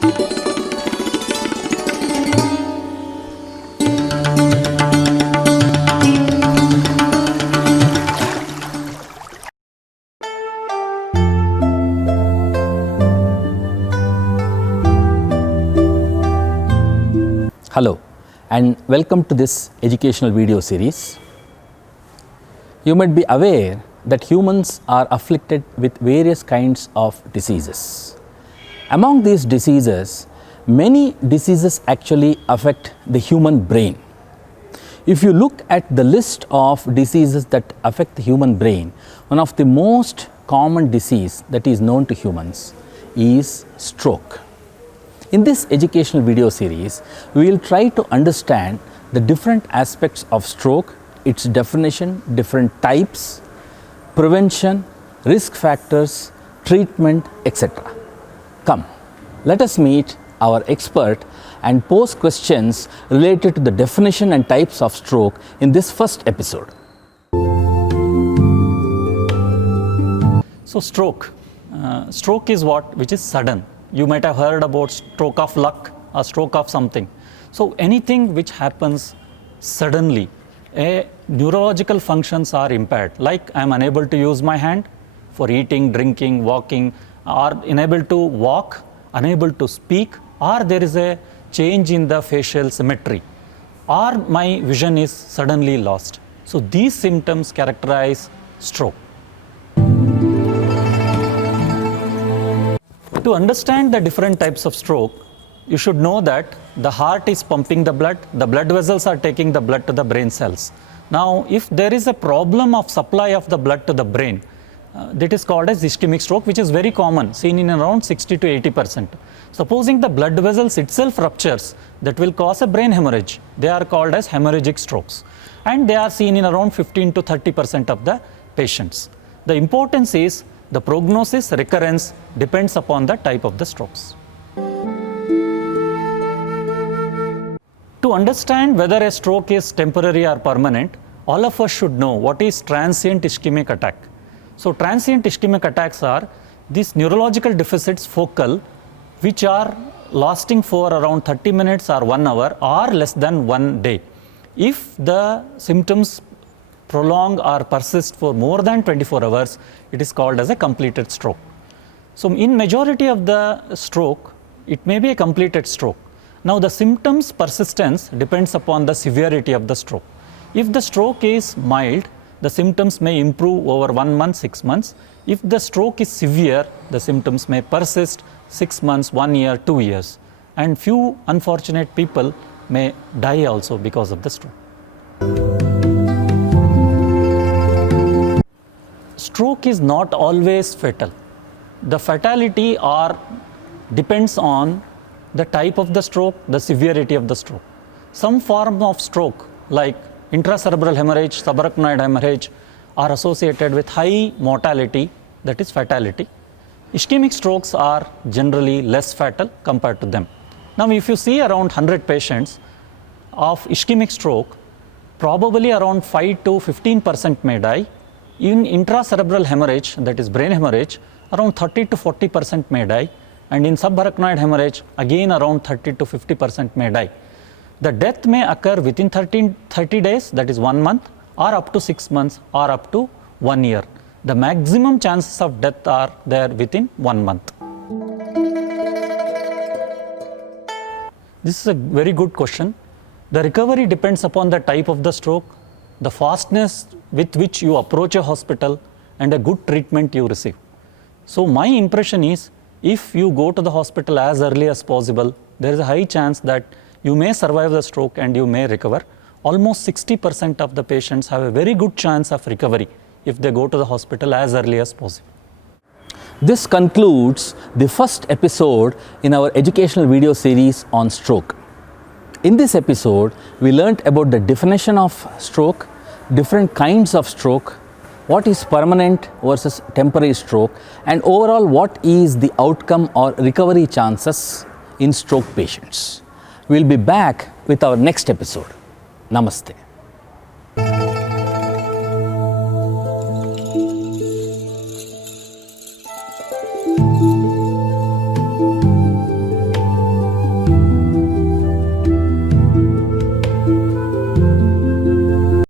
Hello and welcome to this educational video series. You might be aware that humans are afflicted with various kinds of diseases. Among these diseases, many diseases actually affect the human brain. If you look at the list of diseases that affect the human brain, one of the most common disease that is known to humans is stroke. In this educational video series, we will try to understand the different aspects of stroke, its definition, different types, prevention, risk factors, treatment, etc. Come, let us meet our expert and pose questions related to the definition and types of stroke in this first episode. So stroke is which is sudden. You might have heard about stroke of luck or stroke of something. So anything which happens suddenly, neurological functions are impaired, like I am unable to use my hand for eating, drinking, walking, or unable to walk, unable to speak, or there is a change in the facial symmetry, or my vision is suddenly lost. So these symptoms characterize stroke. To understand the different types of stroke, you should know that the heart is pumping the blood vessels are taking the blood to the brain cells. Now, if there is a problem of supply of the blood to the brain, that is called as ischemic stroke, which is very common, seen in around 60 to 80%. Supposing the blood vessels itself ruptures, that will cause a brain hemorrhage. They are called as hemorrhagic strokes, and they are seen in around 15 to 30% of the patients. The importance is the prognosis recurrence depends upon the type of the strokes. To understand whether a stroke is temporary or permanent, all of us should know what is transient ischemic attack. So transient ischemic attacks are these neurological deficits focal which are lasting for around 30 minutes or 1 hour or less than 1 day. If the symptoms prolong or persist for more than 24 hours, it is called as a completed stroke. So in majority of the stroke, it may be a completed stroke. Now the symptoms persistence depends upon the severity of the stroke. If the stroke is mild, the symptoms may improve over 1 month, 6 months. If the stroke is severe, the symptoms may persist 6 months, 1 year, 2 years. And few unfortunate people may die also because of the stroke. Stroke is not always fatal. The fatality depends on the type of the stroke, the severity of the stroke. Some form of stroke like intracerebral hemorrhage, subarachnoid hemorrhage are associated with high mortality, that is fatality. Ischemic strokes are generally less fatal compared to them. Now if you see around 100 patients of ischemic stroke, probably around 5 to 15% may die. In intracerebral hemorrhage, that is brain hemorrhage, around 30 to 40% may die, and in subarachnoid hemorrhage, again around 30 to 50% may die. The death may occur within 30 days, that is 1 month, or up to 6 months, or up to 1 year. The maximum chances of death are there within 1 month. This is a very good question. The recovery depends upon the type of the stroke, the fastness with which you approach a hospital, and a good treatment you receive. So my impression is, if you go to the hospital as early as possible, there is a high chance that you may survive the stroke and you may recover. Almost 60% of the patients have a very good chance of recovery if they go to the hospital as early as possible. This concludes the first episode in our educational video series on stroke. In this episode, we learnt about the definition of stroke, different kinds of stroke, what is permanent versus temporary stroke, and overall what is the outcome or recovery chances in stroke patients. We'll be back with our next episode. Namaste.